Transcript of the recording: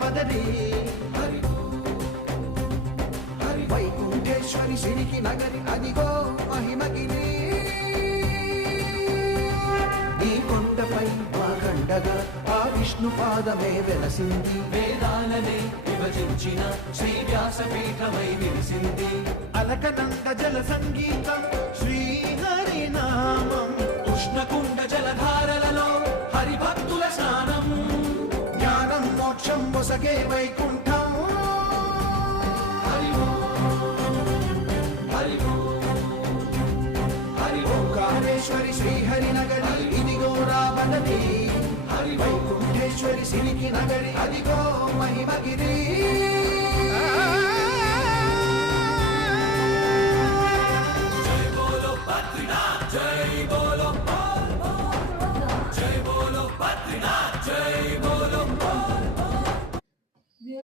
బదరి వైకుంఠేశ్వరి సిరికి నగరి అదిగో మహిమగిరి ఈ కొండపై మాకండగా ఆ విష్ణు పాదమే వెలసింది వేదాలనే విభజించిన శ్రీ వ్యాసపీఠమై విరిసింది అలకనంద జల సంగీతం శ్రీహరి నామం ఉష్ణకుండ జలధారలలో హరిభక్తుల స్నానం జ్ఞానం మోక్షం మొసగే వైకుంఠం హరి హరి హరి ఓంకారేశ్వరి శ్రీహరి నగరి ఇదిగో రాబడది హరి వైకుంఠేశ్వరి సిరికి నగరి అదిగో మహిమగిరి